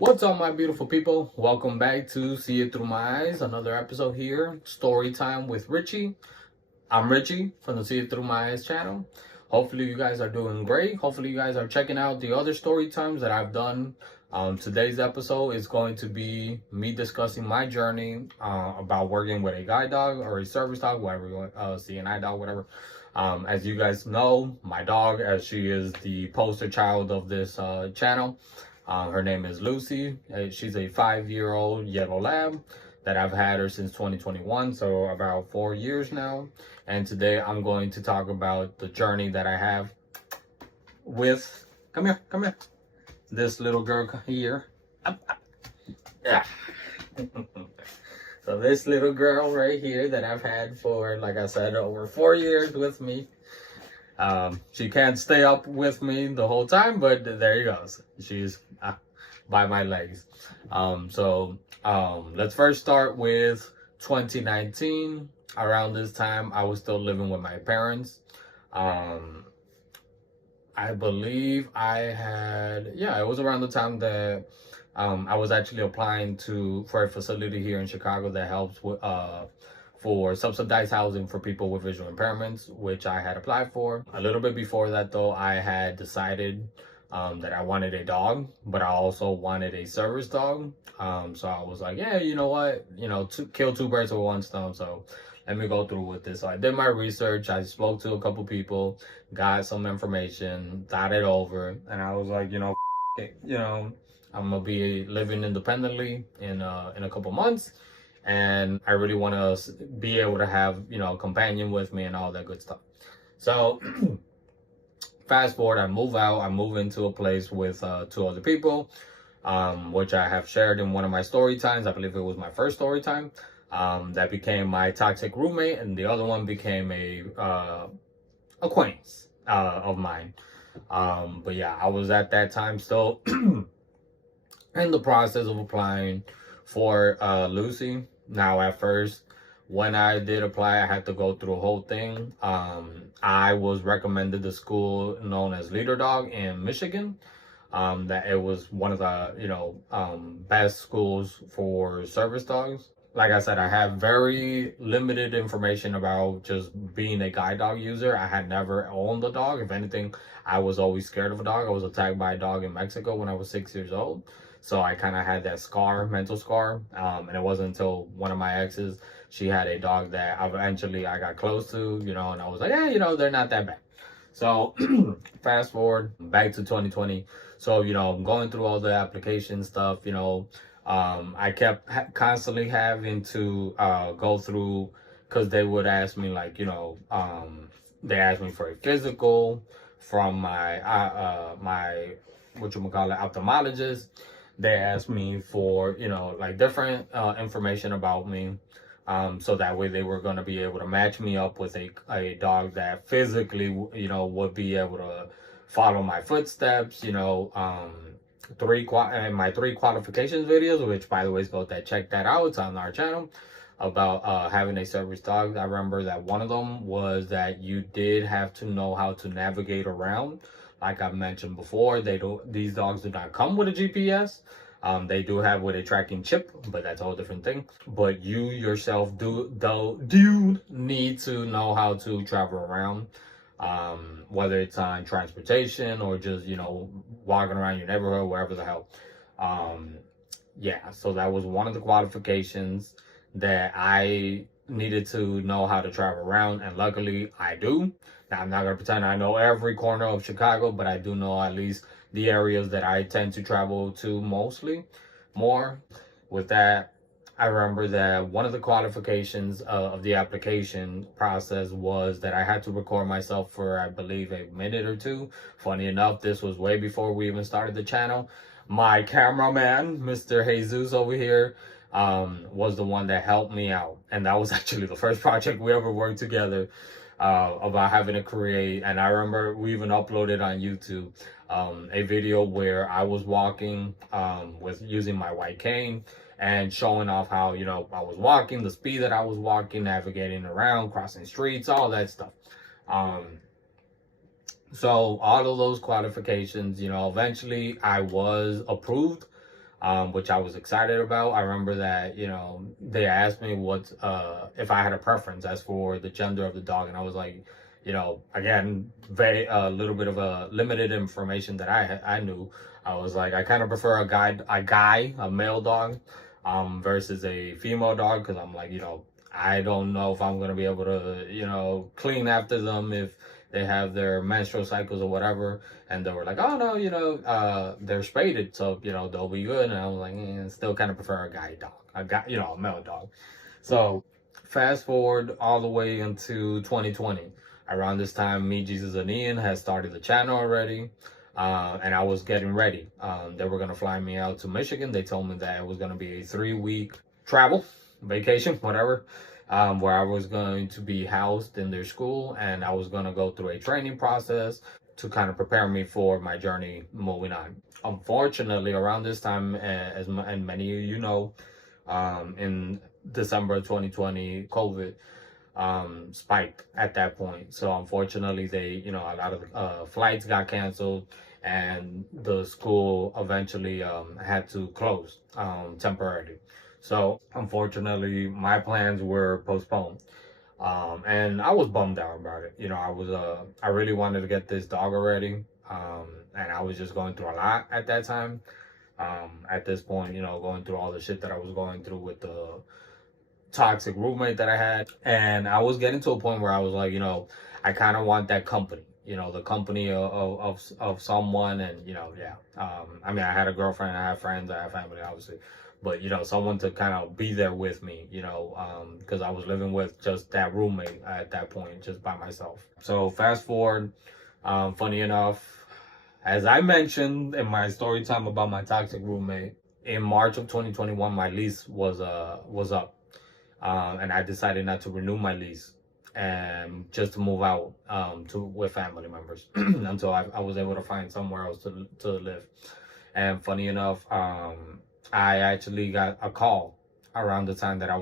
What's up, my beautiful people? Welcome back to See It Through My Eyes, another episode here, story time with Richie. I'm Richie from the See It Through My Eyes channel. Hopefully you guys are doing great. Hopefully you guys are checking out the other story times that I've done. Today's episode is going to be me discussing my journey about working with a guide dog or a service dog, whatever you want, CNI dog, whatever. As you guys know, my dog, as she is the poster child of this channel, her name is Lucy. She's a 5-year-old yellow lab that I've had her since 2021, so about 4 years now. And today I'm going to talk about the journey that I have with, come here, this little girl here. Yeah. So this little girl right here that I've had for, like I said, over 4 years with me. She can't stay up with me the whole time, but there he goes. She's by my legs. Let's first start with 2019. Around this time, I was still living with my parents. I believe I had, it was around the time that I was actually applying for a facility here in Chicago that helps with for subsidized housing for people with visual impairments, which I had applied for. A little bit before that, though, I had decided that I wanted a dog, but I also wanted a service dog. So I was like, yeah, you know what, kill two birds with one stone. So let me go through with this. So I did my research. I spoke to a couple people, got some information, thought it over, and I was like, I'm gonna be living independently in a couple months, and I really want to be able to have a companion with me and all that good stuff. So fast forward, I move into a place with 2 other people, which I have shared in one of my story times. I believe it was my first story time. That became my toxic roommate, and the other one became a acquaintance of mine. But yeah, I was at that time still in the process of applying for Lucy. Now, at first, when I did apply, I had to go through a whole thing. I was recommended the school known as Leader Dog in Michigan. That it was one of the best schools for service dogs. Like I said, I have very limited information about just being a guide dog user. I had never owned a dog. If anything, I was always scared of a dog. I was attacked by a dog in Mexico when I was 6 years old. So I kind of had that mental scar. And it wasn't until one of my exes, she had a dog that eventually I got close to, and I was like, yeah, they're not that bad. So fast forward back to 2020. So, I'm going through all the application stuff, I kept constantly having to go through, because they would ask me like, they asked me for a physical from my ophthalmologist. They asked me for like different information about me, so that way they were going to be able to match me up with a dog that physically would be able to follow my footsteps. My 3 qualifications videos, which by the way, go check that out. It's on our channel, about having a service dog. I remember that one of them was that you did have to know how to navigate around. Like I've mentioned before, these dogs do not come with a GPS. They do have with a tracking chip, but that's a whole different thing. But you yourself do need to know how to travel around, whether it's on transportation or just walking around your neighborhood, wherever the hell. So that was one of the qualifications, that I needed to know how to travel around, and luckily I do. Now, I'm not gonna pretend I know every corner of Chicago, but I do know at least the areas that I tend to travel to mostly more. With that, I remember that one of the qualifications of the application process was that I had to record myself for, I believe, a minute or 2. Funny enough, this was way before we even started the channel. My cameraman, Mr. Jesus over here, was the one that helped me out. And that was actually the first project we ever worked together, about having to create. And I remember we even uploaded on YouTube a video where I was walking with using my white cane and showing off how I was walking, the speed that I was walking, navigating around, crossing streets, all that stuff. So all of those qualifications, eventually I was approved which I was excited about. I remember that, they asked me what, if I had a preference as for the gender of the dog. And I was like, again, very, a little bit of a limited information that I knew. I was like, I kind of prefer a male dog, versus a female dog. Cause I'm like, I don't know if I'm going to be able to, clean after them if they have their menstrual cycles or whatever. And they were like, oh no, they're spaded, so they'll be good. And I was like, still kind of prefer a guy dog, a male dog. So fast forward all the way into 2020. Around this time, me, Jesus, and Ian had started the channel already. And I was getting ready. They were gonna fly me out to Michigan. They told me that it was gonna be a 3-week travel, vacation, whatever, where I was going to be housed in their school, and I was gonna go through a training process to kind of prepare me for my journey moving on. Unfortunately, around this time, and many of you know, in December 2020, COVID spiked at that point. So unfortunately, a lot of flights got canceled, and the school eventually had to close temporarily. So unfortunately, my plans were postponed. And I was bummed out about it. I really wanted to get this dog already. And I was just going through a lot at that time. At this point, going through all the shit that I was going through with the toxic roommate that I had. And I was getting to a point where I was like, I kind of want that company, the company of someone. And, yeah. I mean, I had a girlfriend, I had friends, I had family, obviously. But, someone to kind of be there with me, because I was living with just that roommate at that point, just by myself. So fast forward, funny enough, as I mentioned in my story time about my toxic roommate, in March of 2021, my lease was up. And I decided not to renew my lease and just to move out with family members until I was able to find somewhere else to live. And funny enough, I actually got a call around the time that it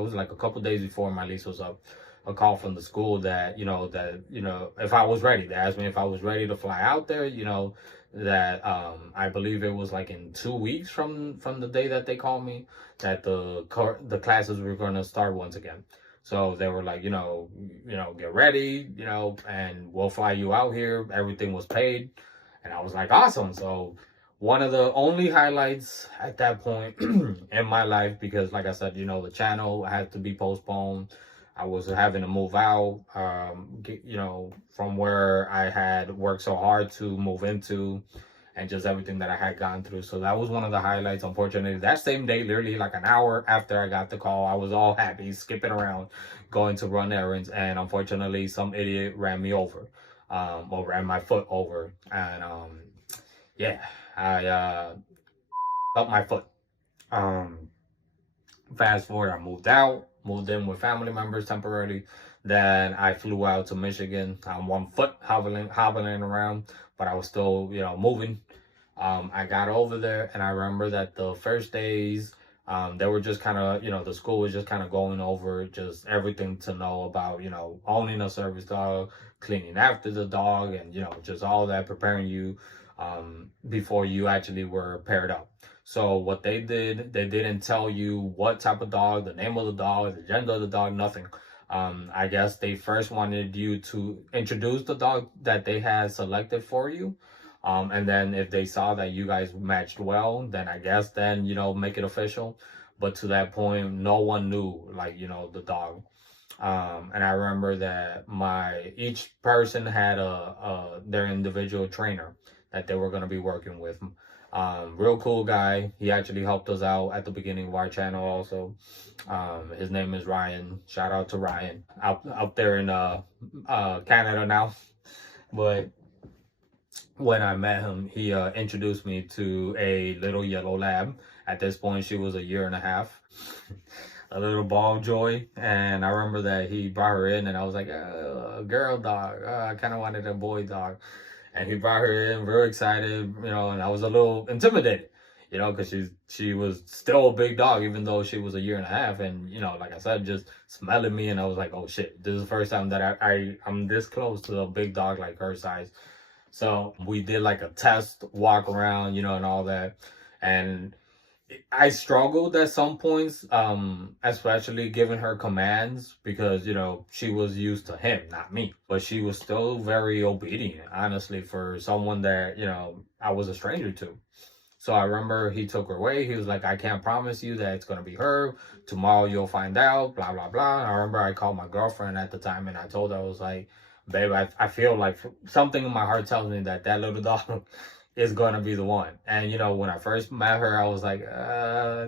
was like a couple days before my lease was up, a call from the school that, if I was ready. They asked me if I was ready to fly out there, that I believe it was like in 2 weeks from the day that they called me, that the classes were going to start once again. So they were like, get ready, and we'll fly you out here. Everything was paid. And I was like, awesome. So one of the only highlights at that point in my life, because like I said, the channel had to be postponed. I was having to move out, from where I had worked so hard to move into, and just everything that I had gone through. So that was one of the highlights. Unfortunately, that same day, literally like an hour after I got the call, I was all happy, skipping around, going to run errands. And unfortunately, some idiot ran me over, or ran my foot over. And yeah, I felt my foot. Fast forward, I moved in with family members temporarily. Then I flew out to Michigan on 1 foot, hobbling around, but I was still, moving. I got over there, and I remember that the first days, they were just kind of, the school was just kind of going over just everything to know about, owning a service dog, cleaning after the dog, and, just all that, preparing you before you actually were paired up. So what they did, they didn't tell you what type of dog, the name of the dog, the gender of the dog, nothing. I guess they first wanted you to introduce the dog that they had selected for you. And then if they saw that you guys matched well, then I guess then, make it official. But to that point, no one knew, like, the dog. And I remember that each person had their individual trainer that they were going to be working with. Real cool guy. He actually helped us out at the beginning of our channel also. His name is Ryan. Shout out to Ryan up there in Canada now. But when I met him, he introduced me to a little yellow lab. At this point, she was 1.5 years. A little ball joy. And I remember that he brought her in, and I was like, a girl dog. I kind of wanted a boy dog. And he brought her in, real excited, and I was a little intimidated, because she was still a big dog, even though she was 1.5 years. And, like I said, just smelling me, and I was like, oh shit, this is the first time that I'm this close to a big dog like her size. So we did like a test walk around, and all that. And I struggled at some points, especially giving her commands because, she was used to him, not me. But she was still very obedient, honestly, for someone that, I was a stranger to. So I remember he took her away. He was like, I can't promise you that it's going to be her. Tomorrow you'll find out, blah, blah, blah. I remember I called my girlfriend at the time and I told her, I was like, babe, I feel like something in my heart tells me that little dog is going to be the one. And, when I first met her, I was like,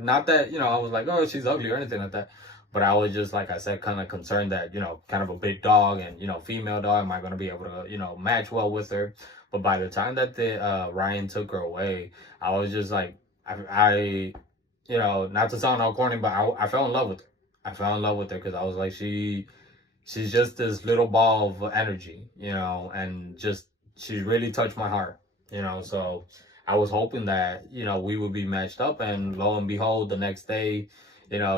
not that, I was like, oh, she's ugly or anything like that. But I was just, like I said, kind of concerned that, kind of a big dog and, female dog, am I going to be able to, match well with her? But by the time that Ryan took her away, I was just like, I not to sound all corny, but I fell in love with her. I fell in love with her because I was like, she's just this little ball of energy, and just she really touched my heart, So I was hoping that we would be matched up, and lo and behold, the next day,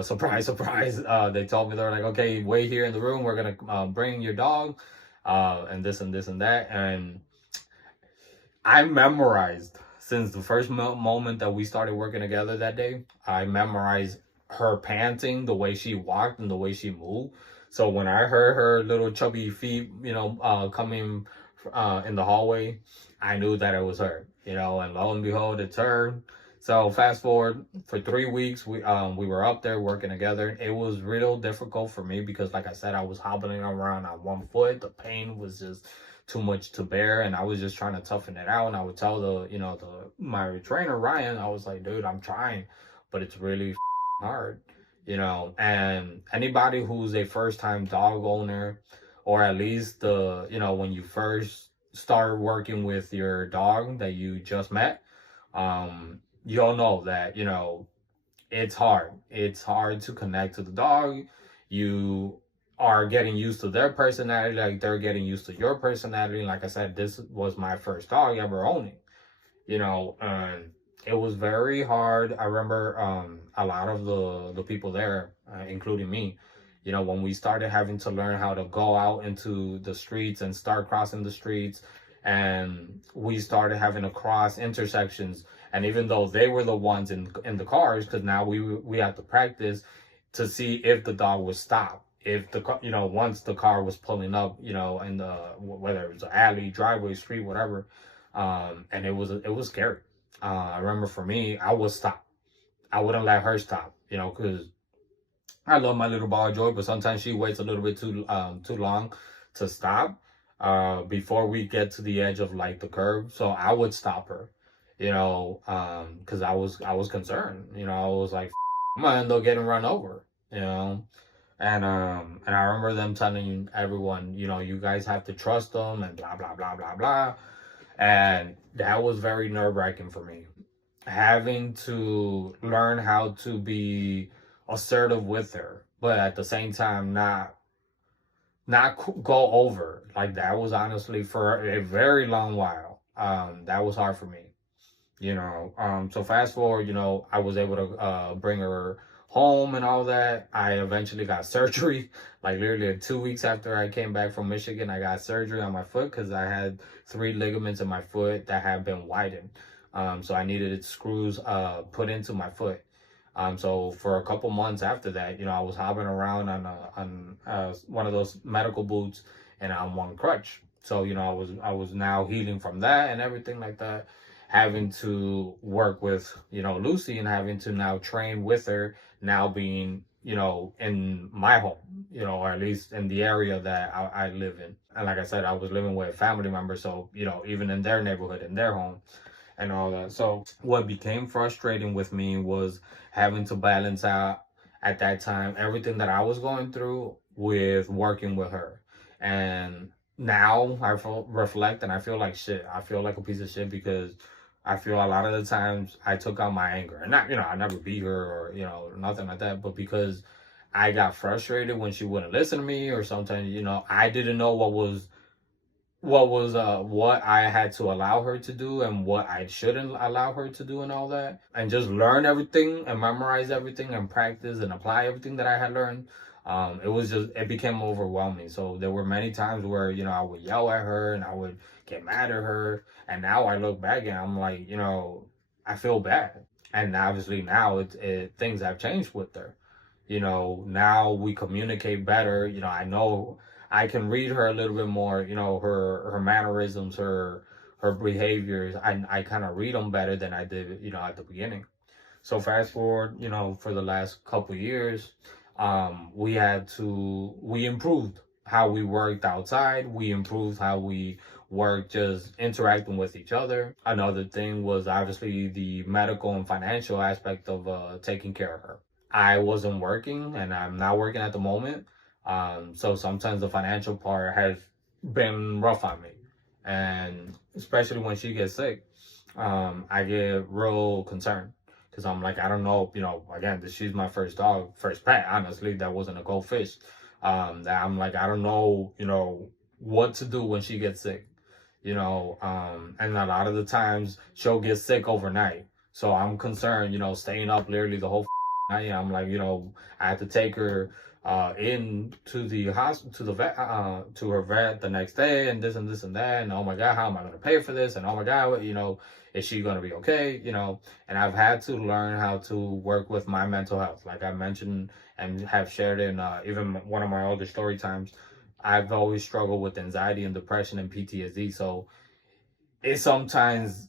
surprise, surprise, they told me they're like, okay, wait here in the room. We're gonna bring your dog, and this and this and that, and I memorized since the first moment that we started working together that day. I memorized her panting, the way she walked, and the way she moved. So when I heard her little chubby feet, coming in the hallway, I knew that it was her. And lo and behold, it's her. So fast forward for 3 weeks, we were up there working together. It was real difficult for me because, like I said, I was hobbling around on one foot. The pain was just too much to bear, and I was just trying to toughen it out. And I would tell my trainer Ryan, I was like, dude, I'm trying, but it's really hard, And anybody who's a first time dog owner, or at least when you first start working with your dog that you just met, you'll know that it's hard. It's hard to connect to the dog. You are getting used to their personality, like they're getting used to your personality. Like I said, this was my first dog ever owning, and it was very hard. I remember a lot of the people there, including me, when we started having to learn how to go out into the streets and start crossing the streets, and we started having to cross intersections. And even though they were the ones in the cars, because now we had to practice to see if the dog would stop. If the once the car was pulling up, in the whether it was an alley, driveway, street, whatever, and it was scary. I remember for me, I would stop. I wouldn't let her stop, because I love my little ball of joy, but sometimes she waits a little bit too long to stop before we get to the edge of like the curb. So I would stop her, because I was concerned. I was like, I'm gonna end up getting run over, And I remember them telling everyone, you guys have to trust them and blah blah blah blah blah. And that was very nerve-wracking for me. Having to learn how to be assertive with her, but at the same time not go over. Like that was honestly for a very long while. That was hard for me. So fast forward, I was able to bring her home and all that. I eventually got surgery, like literally 2 weeks after I came back from Michigan. I got surgery on my foot because I had 3 ligaments in my foot that had been widened. So I needed screws put into my foot. So for a couple months after that, I was hobbling around on one of those medical boots and on one crutch. So I was now healing from that and everything like that, having to work with Lucy and having to now train with her, now being in my home, or at least in the area that I live in. And like I said, I was living with a family member, so even in their neighborhood, in their home and all that. So what became frustrating with me was having to balance out at that time everything that I was going through with working with her. And now I reflect and I feel like shit. I feel like a piece of shit because I feel a lot of the times I took out my anger. And not, I never beat her or, nothing like that, but because I got frustrated when she wouldn't listen to me, or sometimes, I didn't know what I had to allow her to do and what I shouldn't allow her to do and all that. And just learn everything and memorize everything and practice and apply everything that I had learned. It became overwhelming. So there were many times where, I would yell at her and I would get mad at her. And now I look back and I'm like, I feel bad. And obviously now things have changed with her. Now we communicate better. I know I can read her a little bit more. Her mannerisms, her behaviors. I kind of read them better than I did, at the beginning. So fast forward, for the last couple years, we improved how we worked outside. We improved how we worked just interacting with each other. Another thing was obviously the medical and financial aspect of taking care of her. I wasn't working and I'm not working at the moment. So sometimes the financial part has been rough on me. And especially when she gets sick, I get real concerned because I'm like, I don't know, again, she's my first dog, first pet. Honestly, that wasn't a goldfish. That I'm like, I don't know, what to do when she gets sick, and a lot of the times she'll get sick overnight. So I'm concerned, staying up literally the whole night. I'm like, I had to take her in to the hospital, to the vet, to her vet the next day, and this and this and that. And oh my God, how am I going to pay for this? And oh my God, is she going to be okay? And I've had to learn how to work with my mental health. Like I mentioned and have shared in even one of my older story times, I've always struggled with anxiety and depression and PTSD. So it sometimes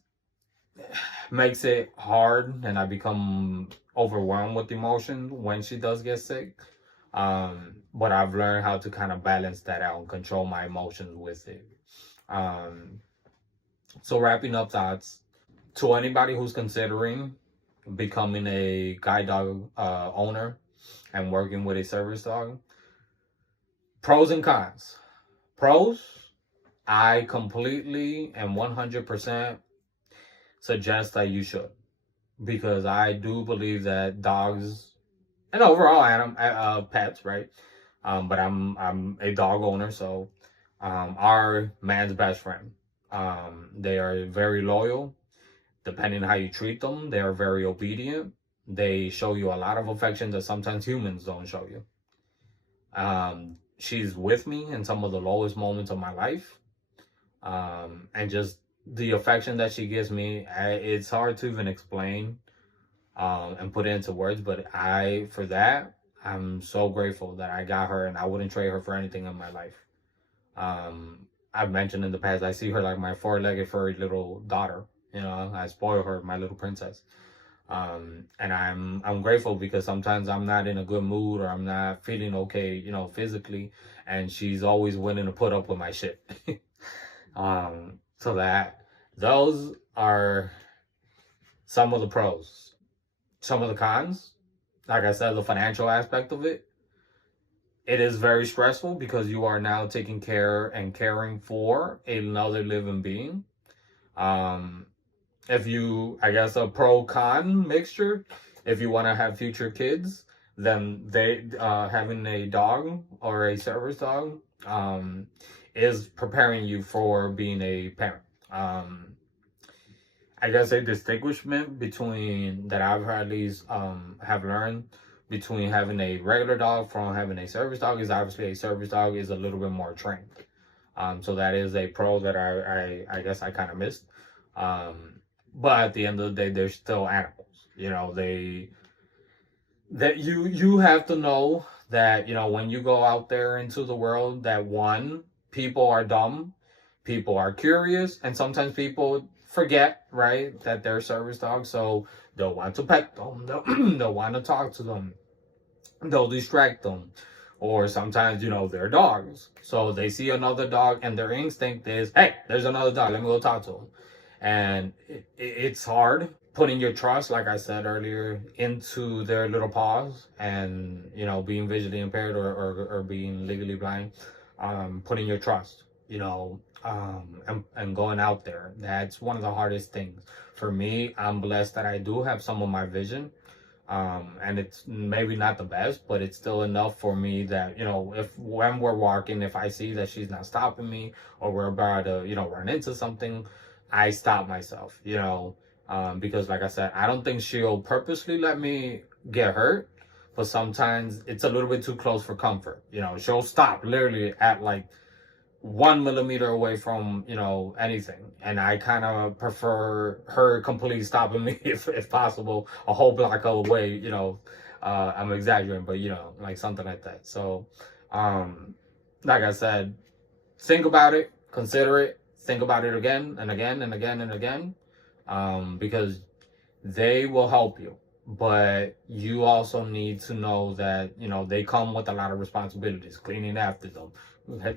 makes it hard and I become overwhelmed with emotion when she does get sick. But I've learned how to kind of balance that out and control my emotions with it. So wrapping up thoughts, to anybody who's considering becoming a guide dog owner and working with a service dog, pros and cons. Pros, I completely and 100% suggest that you should, because I do believe that dogs and overall pets, right? But I'm a dog owner, so are man's best friend. They are very loyal. Depending on how you treat them, they are very obedient. They show you a lot of affection that sometimes humans don't show you. She's with me in some of the lowest moments of my life. And just the affection that she gives me, it's hard to even explain and put it into words. But I'm so grateful that I got her, and I wouldn't trade her for anything in my life. I've mentioned in the past, I see her like my four-legged furry little daughter. I spoil her, my little princess. And I'm grateful because sometimes I'm not in a good mood or I'm not feeling okay, physically, and she's always willing to put up with my shit. So those are some of the pros. Some of the cons, like I said, the financial aspect of it. It is very stressful because you are now taking care and caring for another living being. I guess a pro-con mixture, if you want to have future kids, then having a dog or a service dog is preparing you for being a parent. I guess a distinguishment between that I've at least have learned between having a regular dog from having a service dog is obviously a service dog is a little bit more trained. So that is a pro that I guess I kind of missed. But at the end of the day, they're still animals. You have to know that, when you go out there into the world, that one, people are dumb, people are curious, and sometimes people forget, right, that they're service dogs. So they'll want to pet them, they'll want to talk to them, they'll distract them. Or sometimes, they're dogs. So they see another dog and their instinct is, hey, there's another dog, let me go talk to him. And it's hard putting your trust, like I said earlier, into their little paws and, being visually impaired or being legally blind, putting your trust, and going out there. That's one of the hardest things. For me, I'm blessed that I do have some of my vision. And it's maybe not the best, but it's still enough for me that, when we're walking, if I see that she's not stopping me or we're about to, run into something, I stop myself, because like I said, I don't think she'll purposely let me get hurt, but sometimes it's a little bit too close for comfort. She'll stop literally at like 1 millimeter away from, anything. And I kind of prefer her completely stopping me if possible, a whole block away, I'm exaggerating, but like something like that. So, like I said, think about it, consider it, think about it again and again and again and again, because they will help you. But you also need to know that, they come with a lot of responsibilities, cleaning after them,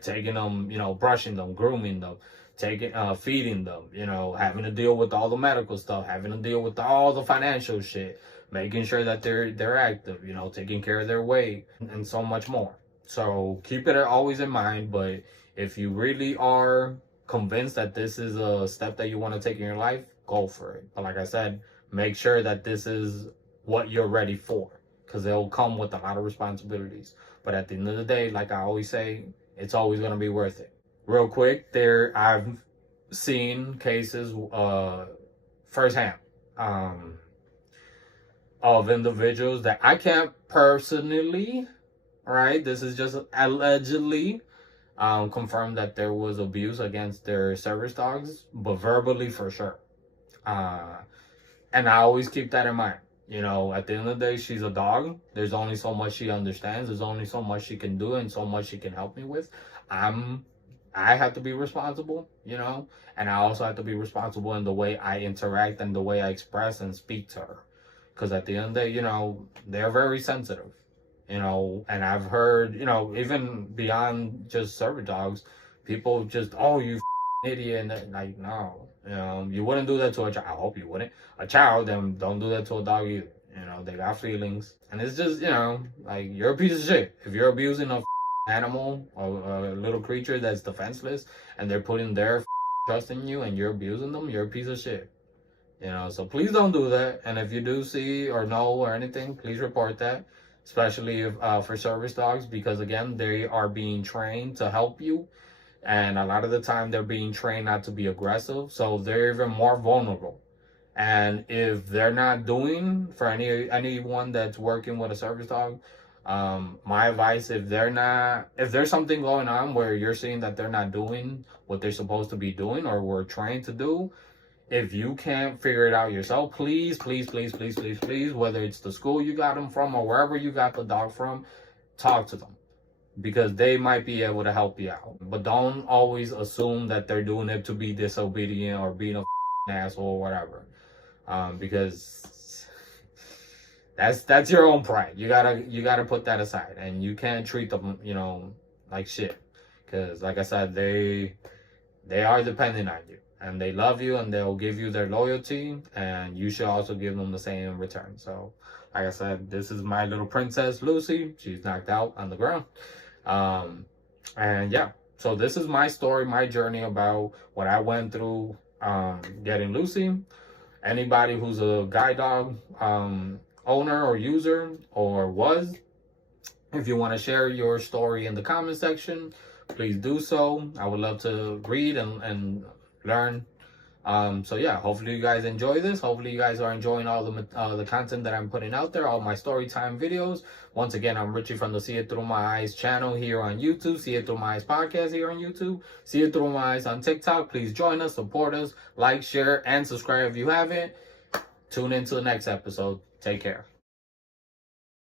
taking them, brushing them, grooming them, feeding them, having to deal with all the medical stuff, having to deal with all the financial shit, making sure that they're active, taking care of their weight, and so much more. So keep it always in mind. But if you really are convinced that this is a step that you want to take in your life, go for it. But like I said, make sure that this is what you're ready for, because they'll come with a lot of responsibilities. But at the end of the day, like I always say, it's always going to be worth it. Real quick, I've seen cases firsthand of individuals that I can't personally, right? This is just allegedly confirmed that there was abuse against their service dogs, but verbally for sure. And I always keep that in mind. At the end of the day, she's a dog. There's only so much she understands. There's only so much she can do and so much she can help me with. I have to be responsible, and I also have to be responsible in the way I interact and the way I express and speak to her. Because at the end of the day, they're very sensitive, and I've heard, even beyond just service dogs, people just, oh, you idiot, and like, no, you wouldn't do that to a child. I hope you wouldn't. A child, then don't do that to a dog either. They got feelings, and it's just, like, you're a piece of shit if you're abusing a animal or a little creature that's defenseless, and they're putting their trust in you, and you're abusing them. You're a piece of shit. So please don't do that. And if you do see or know or anything, please report that, especially if, for service dogs, because again, they are being trained to help you. And a lot of the time they're being trained not to be aggressive. So they're even more vulnerable. And if they're not doing, for anyone that's working with a service dog, my advice, if there's something going on where you're seeing that they're not doing what they're supposed to be doing or were trained to do, if you can't figure it out yourself, please, please, please, please, please, please, whether it's the school you got them from or wherever you got the dog from, talk to them, because they might be able to help you out. But don't always assume that they're doing it to be disobedient or being a asshole or whatever, because that's your own pride. You gotta put that aside, and you can't treat them, like shit, because like I said, they are dependent on you, and they love you, and they'll give you their loyalty, and you should also give them the same in return. So like I said, this is my little princess Lucy. She's knocked out on the ground. And yeah, so this is my story, my journey about what I went through getting Lucy. Anybody who's a guide dog owner or user or was, if you want to share your story in the comment section, please do so. I would love to read and learn. So yeah, hopefully you guys enjoy this. Hopefully you guys are enjoying all the content that I'm putting out there, all my story time videos. Once again, I'm Richie from the See It Through My Eyes channel here on YouTube, See It Through My Eyes podcast here on YouTube, See It Through My Eyes on TikTok. Please join us, support us, like, share, and subscribe if you haven't. Tune in to the next episode. Take care.